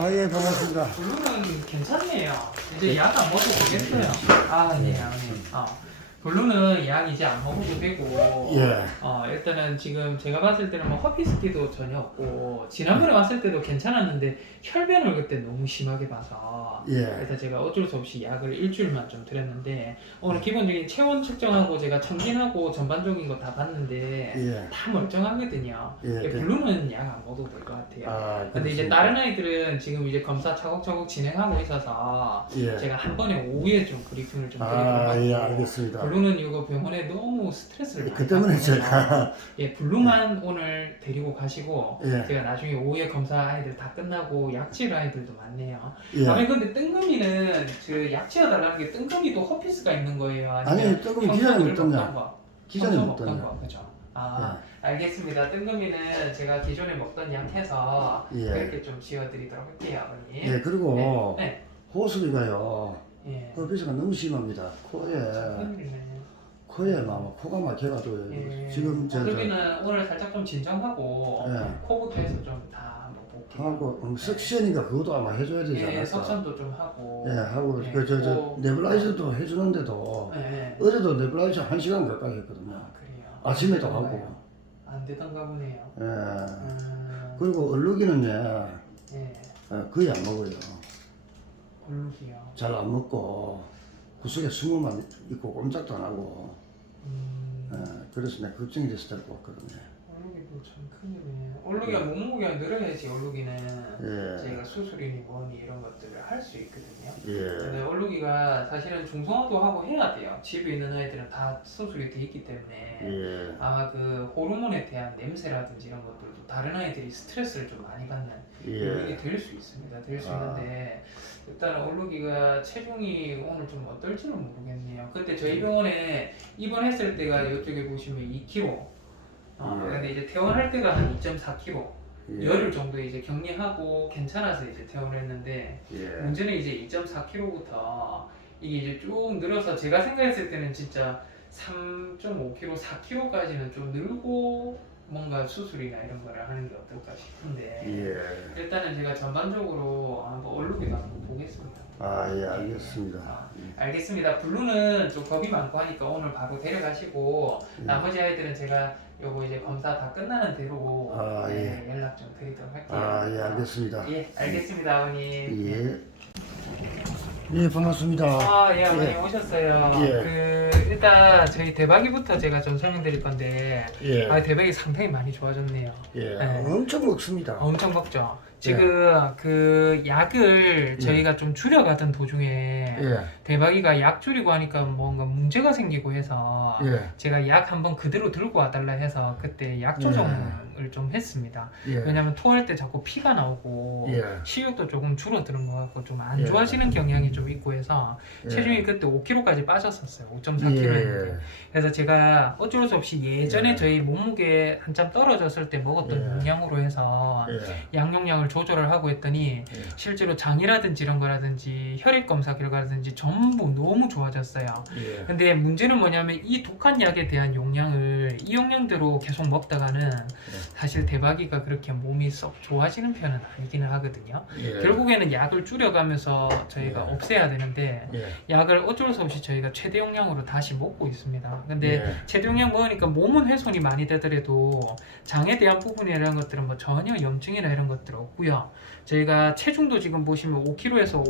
아, 예, 반갑습니다. 블루는 괜찮네요. 이제 약 안 먹어도 되겠어요. 아, 네, 아버님. 블루는 약 이제 안 먹어도 되고, 예. 일단은 지금 제가 봤을 때는 뭐 허피스키도 전혀 없고, 지난번에 왔을 때도 괜찮았는데 혈변을 그때 너무 심하게 봐서, 예. 일단 제가 어쩔 수 없이 약을 일주일만 좀 드렸는데, 오늘 기본적인 체온 측정하고 제가 청진하고 전반적인 거 다 봤는데, 예. 다 멀쩡하거든요. 예, 네. 블루는 약 안 먹어도 될 것 같아요. 아, 근데 이제 그렇습니다. 다른 아이들은 지금 이제 검사 차곡차곡 진행하고 있어서 예. 제가 한 번에 오후에 좀 브리핑을 좀 드리도록 아, 하고 예, 알겠습니다. 블루는 이거 병원에 너무 스트레스를 많이 그 때문에 받고 있어서 제가, 예, 블루만 오늘 데리고 가시고 예. 제가 나중에 오후에 검사 아이들 다 끝나고 약치를 아이들도 많네요. 예. 아니 근데 뜬금이는 그 약치가 달라는 게 뜬금이도 허피스가 있는 거예요? 아니면 아니, 조금 기존에 먹던 약. 기존에 평소 먹던 먹던 약. 거 그죠? 알겠습니다. 뜬금이는 제가 기존에 먹던 약 해서 예. 이렇게 좀 지어드리도록 할게요, 아버님. 예, 그리고 네. 호수리가요. 예. 허비스가 너무 심합니다. 큰일이네. 코에 막 코가 막혀가지고 예. 지금 그러면은 오늘 살짝 좀 진정하고 예. 코부터 해서 좀 다 한번 볼게요. 하고 석션이가 그것도 아마 해줘야 되지 예, 않을까? 석션도 좀 하고. 예, 하고 예, 저 네블라이저도 해주는데도 예. 어제도 네블라이저 1시간 가까이 했거든요. 그래요. 아침에도 하고. 안 되던가 보네요. 예. 음, 그리고 얼룩이는요, 예. 거의 안 먹어요. 얼룩이요. 잘 안 먹고 구석에 숨어만 있고 꼼짝도 안 하고. 예, 그래서 내가 걱정이 돼서 데리고 왔거든요. 얼룩이도 참 큰일이네요. 얼룩이가 몸무게가 늘어야지 얼룩이는 예. 저희가 수술이니 뭐니 이런 것들을 할 수 있거든요. 근데 예. 얼룩이가 사실은 중성화도 하고 해야 돼요. 집에 있는 아이들은 다 수술이 돼 있기 때문에 예. 아마 그 호르몬에 대한 냄새라든지 이런 것들도 다른 아이들이 스트레스를 좀 많이 받는 예. 요인이 될 수 있습니다. 될 수 있는데 일단은 얼룩이가 체중이 오늘 좀 어떨지는 모르겠네요. 그때 저희 병원에 입원했을 때가 이쪽에 보시면 2kg. 예. 근데 이제 퇴원할 때가 한 2.4kg. 예. 열흘 정도 이제 격리하고 괜찮아서 이제 퇴원을 했는데 예. 문제는 이제 2.4kg부터 이게 이제 쭉 늘어서 제가 생각했을 때는 진짜 3.5kg, 4kg까지는 좀 늘고 뭔가 수술이나 이런 거를 하는 게 어떨까 싶은데 예. 일단은 제가 전반적으로 한번 얼룩이도 한번 보겠습니다. 아, 예, 알겠습니다. 알겠습니다. 블루는 좀 겁이 많고 하니까 오늘 바로 데려가시고 예. 나머지 아이들은 제가 요거 이제 검사 다 끝나는 대로 아, 네, 연락 좀 드리도록 할게요. 아, 예, 알겠습니다. 예, 알겠습니다, 아버님. 예. 예, 반갑습니다. 아, 예, 아버님 예. 오셨어요. 예. 일단 저희 대박이부터 제가 좀 설명드릴 건데, 예. 대박이 상당히 많이 좋아졌네요. 예. 네. 엄청 먹습니다. 엄청 먹죠. 지금 그 약을 저희가 좀 줄여가던 도중에 예. 대박이가 약 줄이고 하니까 뭔가 문제가 생기고 해서 예. 제가 약 한번 그대로 들고 와달라 해서 그때 약 조정을 좀 했습니다. 예. 왜냐면 토할 때 자꾸 피가 나오고 예. 식욕도 조금 줄어드는 것 같고 좀 안 예. 좋아지는 경향이 좀 있고 해서 체중이 그때 5kg까지 빠졌었어요. 5.4kg였는데 예. 그래서 제가 어쩔 수 없이 예전에 예. 저희 몸무게 한참 떨어졌을 때 먹었던 예. 용량으로 해서 예. 양용량을 조절을 하고 했더니 예. 실제로 장이라든지 이런 거라든지 혈액 검사 결과라든지 전부 너무 좋아졌어요. 예. 근데 문제는 뭐냐면 이 독한 약에 대한 용량을 이 용량대로 계속 먹다가는 사실 대박이가 그렇게 몸이 썩 좋아지는 편은 아니기는 하거든요. 예. 결국에는 약을 줄여가면서 저희가 예. 없애야 되는데 예. 약을 어쩔 수 없이 저희가 최대 용량으로 다시 먹고 있습니다. 근데 예. 최대 용량 먹으니까 몸은 훼손이 많이 되더라도 장에 대한 부분이나 이런 것들은 뭐 전혀 염증이나 이런 것들 없고요. 저희가 체중도 지금 보시면 5kg에서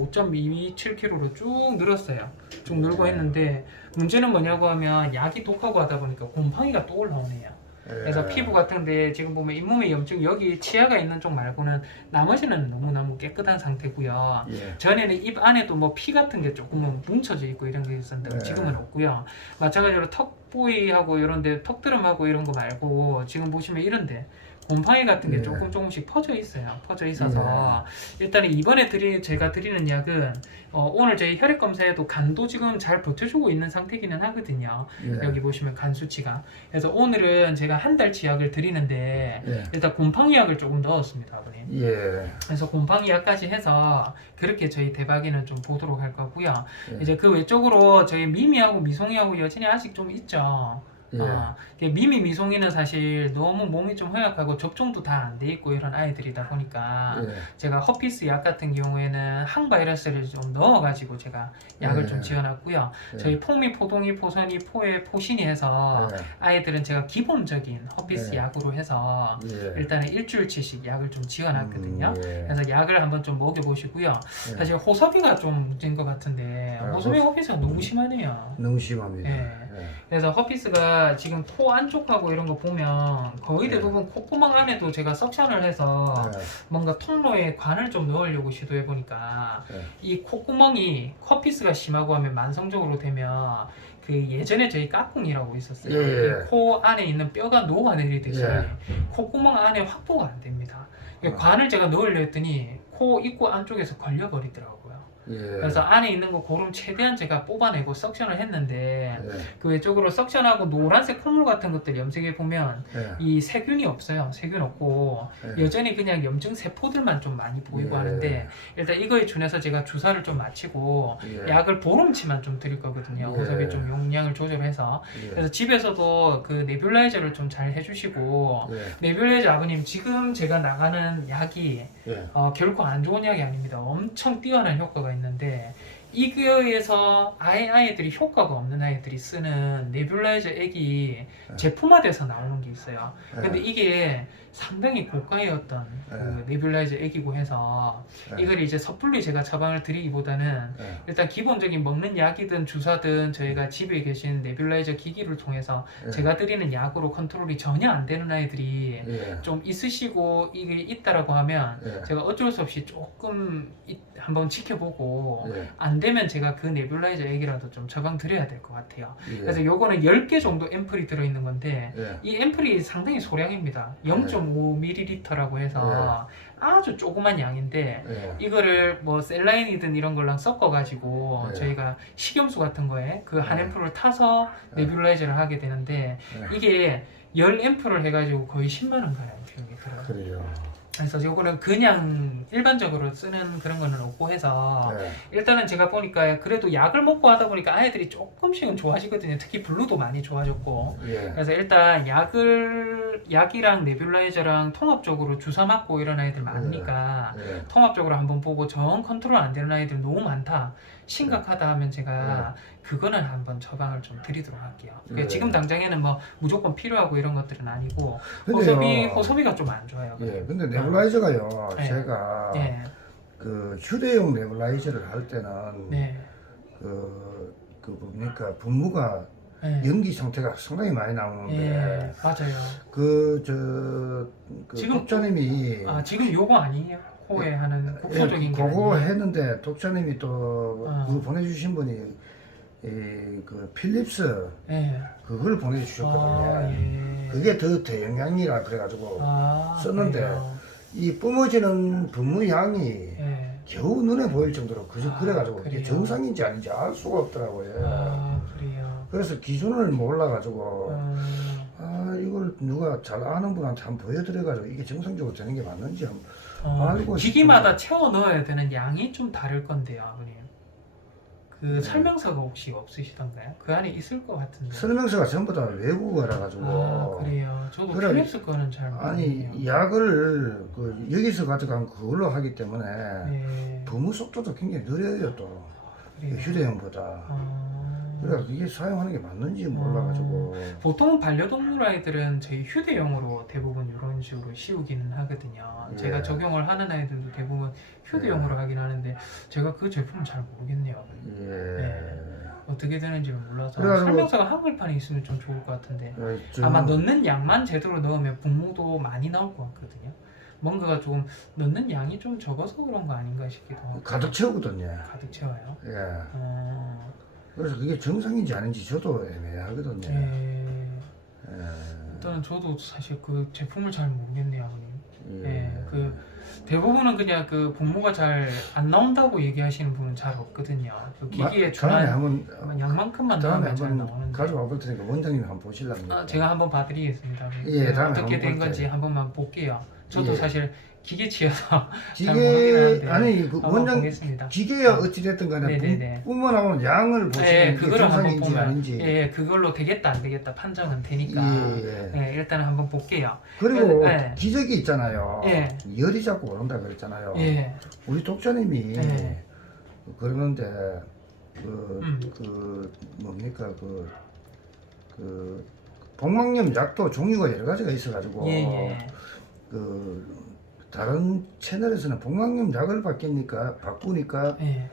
5.27kg로 쭉 늘었어요. 쭉 늘고 했는데 문제는 뭐냐고 하면 약이 독하고 하다 보니까 곰팡이가 또 올라오네요. 그래서 피부 같은데 지금 보면 잇몸에 염증 여기 치아가 있는 쪽 말고는 나머지는 너무너무 깨끗한 상태고요. 예. 전에는 입 안에도 뭐 피 같은 게 조금은 뭉쳐져 있고 이런 게 있었는데 네. 지금은 없고요. 마찬가지로 턱부위하고 이런데 턱드름하고 이런 거 말고 지금 보시면 이런데 곰팡이 같은 게 네. 조금씩 퍼져 있어요. 퍼져 있어서 일단은 이번에 제가 드리는 약은 오늘 저희 혈액 검사에도 간도 지금 잘 버텨주고 있는 상태기는 하거든요. 예. 여기 보시면 간 수치가. 그래서 오늘은 제가 한 달치 약을 드리는데 예. 일단 곰팡이 약을 조금 넣었습니다, 아버님. 예. 그래서 곰팡이 약까지 해서 그렇게 저희 대박이는 좀 보도록 할 거고요. 예. 이제 그 외적으로 저희 미미하고 미송이하고 여전히 아직 좀 있죠. 예. 이게 미미 미송이는 사실 너무 몸이 좀 허약하고 접종도 다 안 돼 있고 이런 아이들이다 보니까 예. 제가 허피스 약 같은 경우에는 항바이러스를 좀 넣어가지고 제가 약을 예. 좀 지어놨고요. 예. 저희 포미, 포동이, 포선이, 포에, 포신이 해서 예. 아이들은 제가 기본적인 허피스 예. 약으로 해서 예. 일단은 일주일치씩 약을 좀 지어놨거든요. 예. 그래서 약을 한번 좀 먹여보시고요. 예. 사실 호섭이가 좀 문제인 것 같은데 아, 호섭이 허피스가 너무 심하네요. 너무 심합니다. 예. 예. 그래서 허피스가 지금 코 안쪽하고 이런 거 보면 거의 대부분 콧구멍 안에도 제가 석션을 해서 예. 뭔가 통로에 관을 좀 넣으려고 시도해 보니까 예. 이 콧구멍이 허피스가 심하고 하면 만성적으로 되면 그 예전에 저희 까꿍이라고 있었어요. 예. 이코 안에 있는 뼈가 녹아내리듯이 예. 콧구멍 안에 확보가 안 됩니다. 어. 관을 제가 넣으려 했더니 코 입구 안쪽에서 걸려버리더라고요. 예. 그래서 안에 있는 거 고름 최대한 제가 뽑아내고 석션을 했는데 예. 그 외쪽으로 석션하고 노란색 콧물 같은 것들 염색해 보면 예. 이 세균이 없어요. 세균 없고 예. 여전히 그냥 염증 세포들만 좀 많이 보이고 예. 하는데 일단 이거에 준해서 제가 주사를 좀 마치고 예. 약을 보름치만 좀 드릴 거거든요. 예. 호섭이 좀 용량을 조절해서 예. 그래서 집에서도 그 네뷸라이저를 좀 잘 해주시고 예. 네뷸라이저 아버님 지금 제가 나가는 약이 예. 결코 안 좋은 약이 아닙니다. 엄청 뛰어난 효과가 있는데 이거에서 아이들이 효과가 없는 아이들이 쓰는 네뷸라이저 액이 제품화돼서 나오는 게 있어요. 근데 이게 상당히 고가의 어떤 그 네뷸라이저 액이고 해서 이걸 이제 섣불리 제가 처방을 드리기보다는 일단 기본적인 먹는 약이든 주사든 저희가 집에 계신 네뷸라이저 기기를 통해서 제가 드리는 약으로 컨트롤이 전혀 안 되는 아이들이 예. 좀 있으시고 이게 있다라고 하면 예. 제가 어쩔 수 없이 조금 한번 지켜보고 예. 안 되면 제가 그 네뷸라이저 액이라도 좀 처방 드려야 될 것 같아요. 예. 그래서 요거는 10개 정도 앰플이 들어있는 건데 예. 이 앰플이 상당히 소량입니다. 0.5ml라고 해서 아주 조그만 양인데 예. 이거를 뭐 셀라인이든 이런 걸랑 섞어가지고 네. 저희가 식염수 같은 거에 그 한 네. 앰플을 타서 네. 네뷸라이저를 하게 되는데 예. 이게 10앰플을 해가지고 거의 10만 원 가량 비용이 들어요. 그래요. 그래서 요거는 그냥 일반적으로 쓰는 그런 거는 없고 해서 예. 일단은 제가 보니까 그래도 약을 먹고 하다 보니까 아이들이 조금씩은 좋아지거든요. 특히 블루도 많이 좋아졌고. 예. 그래서 일단 약이랑 네뷸라이저랑 통합적으로 주사 맞고 이런 아이들 많으니까 예. 통합적으로 한번 보고 정 컨트롤 안 되는 아이들 너무 많다. 심각하다 하면 제가 그거는 한번 처방을 좀 드리도록 할게요. 그러니까 네. 지금 당장에는 뭐 무조건 필요하고 이런 것들은 아니고 근데요. 호섭이가 좀 안 좋아요. 예. 근데 네뷸라이저가요. 네. 제가 네. 그 휴대용 네뷸라이저를 할 때는 네. 그 뭡니까 분무가 네. 연기 상태가 상당히 많이 나오는데 예, 맞아요. 그 지금- 독자님이 지금 요거 아니에요? 코에 하는 국소적인 게 그거 아니에요? 했는데 독자님이 또 그걸 보내주신 분이 그 필립스 예. 그걸 보내주셨거든요. 예. 그게 더 대용량이라 그래가지고 썼는데 그래요. 이 뿜어지는 분무 향이 예. 겨우 눈에 보일 정도로 그래가지고 이게 그래요? 정상인지 아닌지 알 수가 없더라고요. 그래요. 그래서 기준을 몰라가지고 아, 이걸 누가 잘 아는 분한테 한번 보여드려가지고 이게 정상적으로 되는 게 맞는지 한번 알고 기기마다 채워 넣어야 되는 양이 좀 다를 건데요, 아버님. 그 설명서가 혹시 없으시던가요? 그 안에 있을 것 같은데. 설명서가 전부 다 외국어라 가지고 그래요. 저도 그래, 필립스 거는 잘 아니 모르겠네요. 약을 여기서 가져간 그걸로 하기 때문에 예. 부무 속도도 굉장히 느려요 또 그래요. 휴대용보다. 아. 그래서 이게 사용하는 게 맞는지 몰라가지고 보통 반려동물 아이들은 저희 휴대용으로 대부분 이런 식으로 씌우기는 하거든요. 예. 제가 적용을 하는 아이들도 대부분 휴대용으로 하긴 하는데 제가 그 제품을 잘 모르겠네요. 예. 어떻게 되는지는 몰라서 그래가지고- 설명서가 한글판에 있으면 좀 좋을 것 같은데 좀- 아마 넣는 양만 제대로 넣으면 분무도 많이 나올 것 같거든요. 뭔가가 좀 넣는 양이 좀 적어서 그런 거 아닌가 싶기도 하고 가득 채우거든요. 가득 채워요. 예. 어, 그래서 그게 정상인지 아닌지 저도 애매하거든요. 예. 예. 일단은 저도 사실 그 제품을 잘 모르겠네요, 아버님. 예. 예, 그 대부분은 그냥 그 분무가 잘 안 나온다고 얘기하시는 분은 잘 없거든요. 그 기기에 다음에 준한 한번 양만큼만 다음에 넣으면 잘 한번 나오는데. 가져와 볼 테니까 원장님이 한번 보시려면 제가 한번 봐드리겠습니다. 예, 다음에 어떻게 한번 된 볼 건지 때. 한 번만 볼게요. 저도 예. 사실 기계치여서 잘 모르긴 기계 하는데 아니 그 한번 원장 보겠습니다. 기계야 어찌됐든 간에 네네네. 뿜어나오는 양을 보시면 예, 이게 그거를 한번 정상인지 보면 아닌지. 예, 그걸로 되겠다 안 되겠다 판정은 되니까 예, 예. 일단은 한번 볼게요. 그리고 예. 기저귀 있잖아요. 예. 열이 자꾸 오른다 그랬잖아요. 예. 우리 독자님이 예. 그러는데 그, 음. 그 뭡니까 그 복막염 약도 종류가 여러 가지가 있어가지고 예. 그 다른 채널에서는 복막염 약을 바꾸니까 예.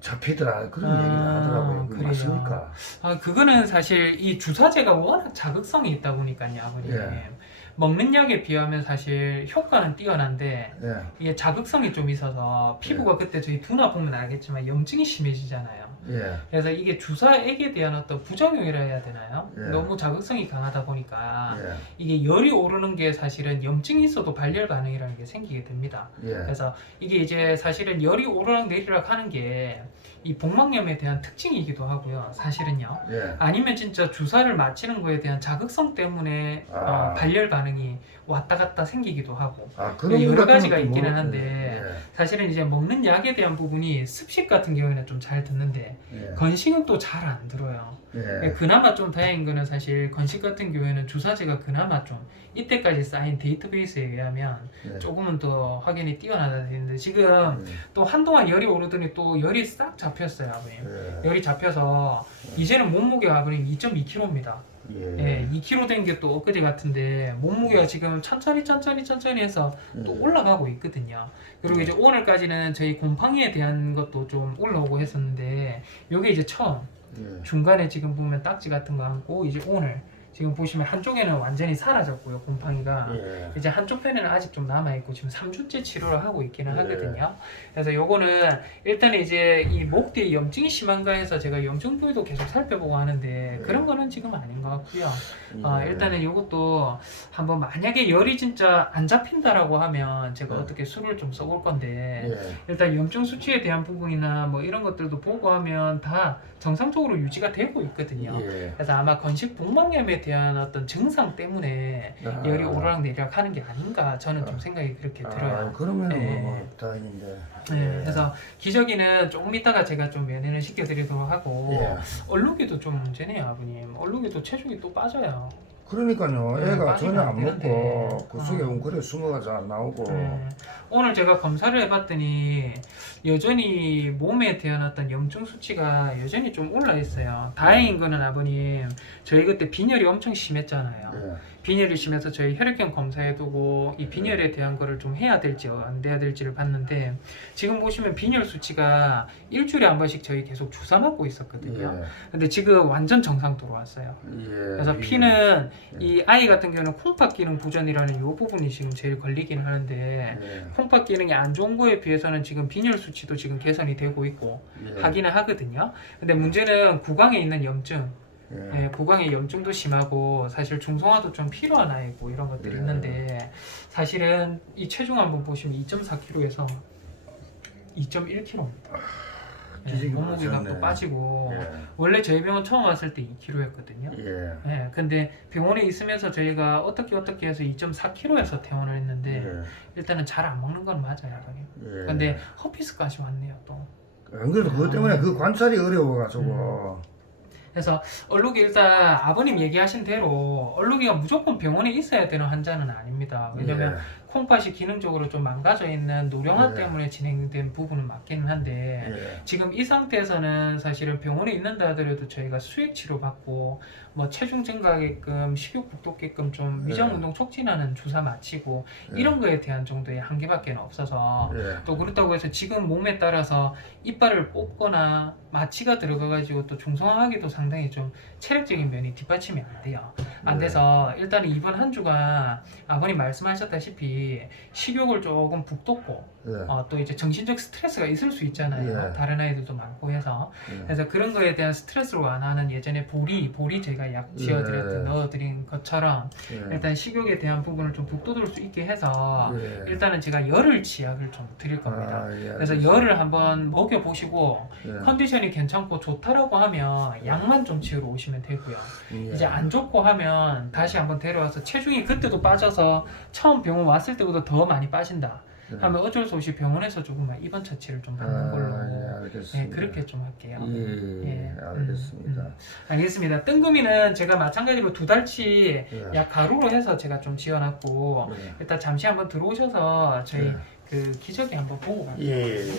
잡히더라 그런 아, 얘기를 하더라고요. 그게 그래요. 맞습니까? 아, 그거는 사실 이 주사제가 워낙 자극성이 있다 보니까요, 아버님. 예. 먹는 약에 비하면 사실 효과는 뛰어난데 예. 이게 자극성이 좀 있어서 피부가 그때 저희 두나 보면 알겠지만 염증이 심해지잖아요. 예. 그래서 이게 주사액에 대한 어떤 부작용이라 해야 되나요? 예. 너무 자극성이 강하다 보니까 예. 이게 열이 오르는 게 사실은 염증이 있어도 발열 반응이라는 게 생기게 됩니다. 예. 그래서 이게 이제 사실은 열이 오르락 내리락 하는 게 이 복막염에 대한 특징이기도 하고요. 사실은요. 예. 아니면 진짜 주사를 맞히는 거에 대한 자극성 때문에 아. 발열 반응이 왔다 갔다 생기기도 하고 그런 여러 것 가지가 같은 있기는 뭐- 한데 예. 사실은 이제 먹는 약에 대한 부분이 습식 같은 경우에는 좀 잘 듣는데 예. 건식은 또 잘 안 들어요. 예. 그나마 좀 다행인 거는 사실 건식 같은 경우에는 주사제가 그나마 좀 이때까지 쌓인 데이터베이스에 의하면 예. 조금은 더 확연히 뛰어나다 되는데 지금 또 한동안 열이 오르더니 또 열이 싹 잡혔어요, 아버님. 예. 열이 잡혀서 이제는 몸무게가 아버님 2.2kg입니다. 예. 예, 2kg 된 게 또 엊그제 같은데 몸무게가 지금 천천히 해서 또 올라가고 있거든요. 그리고 이제 오늘까지는 저희 곰팡이에 대한 것도 좀 올라오고 했었는데 요게 이제 처음 예. 중간에 지금 보면 딱지 같은 거 안고 이제 오늘 지금 보시면 한쪽에는 완전히 사라졌고요, 곰팡이가. 예. 이제 한쪽 편에는 아직 좀 남아있고 지금 3주째 치료를 하고 있기는 네. 하거든요. 그래서 요거는 일단 이제 이 목 뒤에 염증이 심한가 해서 제가 염증 부위도 계속 살펴보고 하는데 그런 거는 지금 아닌 것 같고요. 예. 일단은 요것도 한번 만약에 열이 진짜 안 잡힌다라고 하면 제가 네. 어떻게 수를 좀 써볼 건데 예. 일단 염증 수치에 대한 부분이나 뭐 이런 것들도 보고하면 다 정상적으로 유지가 되고 있거든요. 예. 그래서 아마 건식 복막염에 대한 어떤 증상 때문에 아. 열이 오르락 내리락 하는 게 아닌가 저는 좀 생각이 그렇게 들어요. 그러면 예. 뭐 다행인데. 네, 그래서 기저귀는 조금 이따가 제가 좀 면회를 시켜드리도록 하고 예. 얼룩이도 좀 문제네요, 아버님. 얼룩이도 체중이 또 빠져요. 그러니까요. 네, 애가 빠지면 전혀 안 안 되는데. 먹고 그 속에 웅크려 숨어가지고 안 나오고. 네. 오늘 제가 검사를 해봤더니 여전히 몸에 대한 어떤 염증 수치가 여전히 좀 올라 있어요. 다행인 거는 아버님, 저희 그때 빈혈이 엄청 심했잖아요. 예. 빈혈이 심해서 저희 혈액형 검사해두고 이 빈혈에 대한 거를 좀 해야 될지 안 해야 될지를 봤는데 지금 보시면 빈혈 수치가 일주일에 한 번씩 저희 계속 주사 맞고 있었거든요. 근데 지금 완전 정상 들어왔어요. 예. 그래서 피는 이 아이 같은 경우는 콩팥 기능 부전이라는 이 부분이 지금 제일 걸리긴 하는데 예. 콩팥 기능이 안 좋은 거에 비해서는 지금 빈혈 수치도 지금 개선이 되고 있고 예. 하기는 하거든요. 근데 문제는 구강에 있는 염증, 예. 구강의 염증도 심하고 사실 중성화도 좀 필요한 아이고 이런 것들이 예. 있는데 사실은 이 체중 한번 보시면 2.4kg에서 2.1kg입니다. 기저귀 몸무게가 맞췄네. 또 빠지고 예. 원래 저희 병원 처음 왔을 때 2kg였거든요. 예. 근데 병원에 있으면서 저희가 어떻게 해서 2.4kg에서 퇴원을 했는데 예. 일단은 잘 안 먹는 건 맞아요, 아버님. 예. 근데 허피스까지 왔네요, 또. 안 그래도 그것 때문에 그 관찰이 어려워가지고. 그래서 얼룩이 일단 아버님 얘기하신 대로 얼룩이가 무조건 병원에 있어야 되는 환자는 아닙니다. 왜냐면 콩팥이 기능적으로 좀 망가져 있는 노령화 예. 때문에 진행된 부분은 맞기는 한데 예. 지금 이 상태에서는 사실은 병원에 있는다 하더라도 저희가 수액 치료 받고 뭐 체중 증가하게끔 식욕 북돋게끔 좀 위장 운동 촉진하는 주사 맞히고 이런 거에 대한 정도의 한계밖에 없어서 예. 또 그렇다고 해서 지금 몸에 따라서 이빨을 뽑거나 마취가 들어가가지고 또 중성화하기도 상당히 좀 체력적인 면이 뒷받침이 안 돼요. 안 돼서 일단은 이번 한 주간 아버님 말씀하셨다시피 식욕을 조금 북돋고 예. 또 이제 정신적 스트레스가 있을 수 있잖아요. 예. 다른 아이들도 많고 해서 예. 그래서 그런 거에 대한 스트레스를 완화하는 예전에 보리 저희가 약 지어드렸던 예. 넣어드린 것처럼 예. 일단 식욕에 대한 부분을 좀 북돋을 수 있게 해서 예. 일단은 제가 열을 치약을 좀 드릴 겁니다. 예. 그래서 열을 한번 먹여보시고 예. 컨디션이 괜찮고 좋다라고 하면 약만 좀 치우러 오시면 되고요. 예. 이제 안 좋고 하면 다시 한번 데려와서 체중이 그때도 빠져서 처음 병원 왔을 생각할 때보다 더 많이 빠진다. 네. 하면 어쩔 수 없이 병원에서 조금만 입원 처치를 좀 받는 걸로. 예, 알겠습니다. 네, 그렇게 좀 할게요. 예, 알겠습니다. 알겠습니다. 뜬금이는 제가 마찬가지로 2달치 예. 약 가루로 해서 제가 좀 지어놨고 네. 일단 잠시 한번 들어오셔서 저희 네. 그 기저귀 한번 보고 갈게요. 예.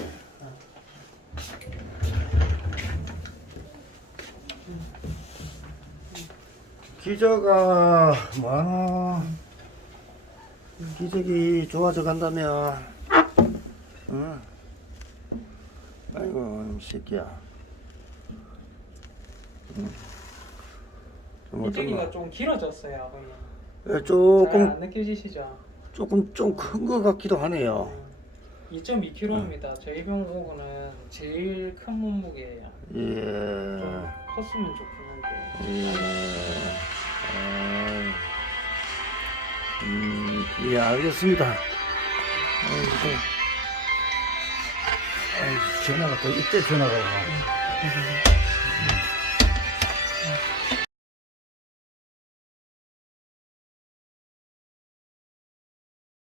기저가 많아. 기저귀 좋아져 간다면, 응. 아이고, 이 새끼야. 응. 좀 기저귀가 어떤가? 좀 길어졌어요. 거의. 예, 잘 조금, 안 느껴지시죠? 조금 좀 큰 것 같기도 하네요. 2.2kg입니다. 저희 병 오고는 제일 큰 몸무게예요. 좀 예. 컸으면 좋겠는데. 예. 예, 알겠습니다. 아이고, 전화가 또 이때 전화가 와.